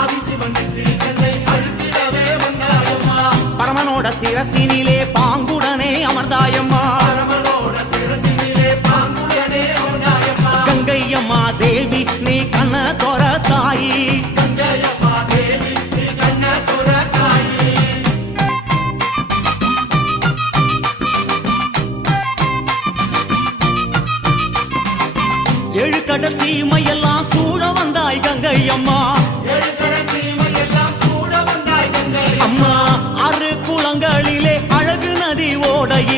ஆதிசிவன் நெற்றி கண்ணை அழுத்திடவே வந்தாயம்மா. பரமனோட சிரசினிலே பாங்குடனே அமர்ந்தாயம்மா. கங்கையம்மா தேவி நீ கண்ண தோர தாயி. ஏழு கடல் சீமையெல்லாம் சூழ வந்தாய் கங்கையம்மா. அம்மா ஆறு குளங்களிலே அழகு நதி ஓடையில்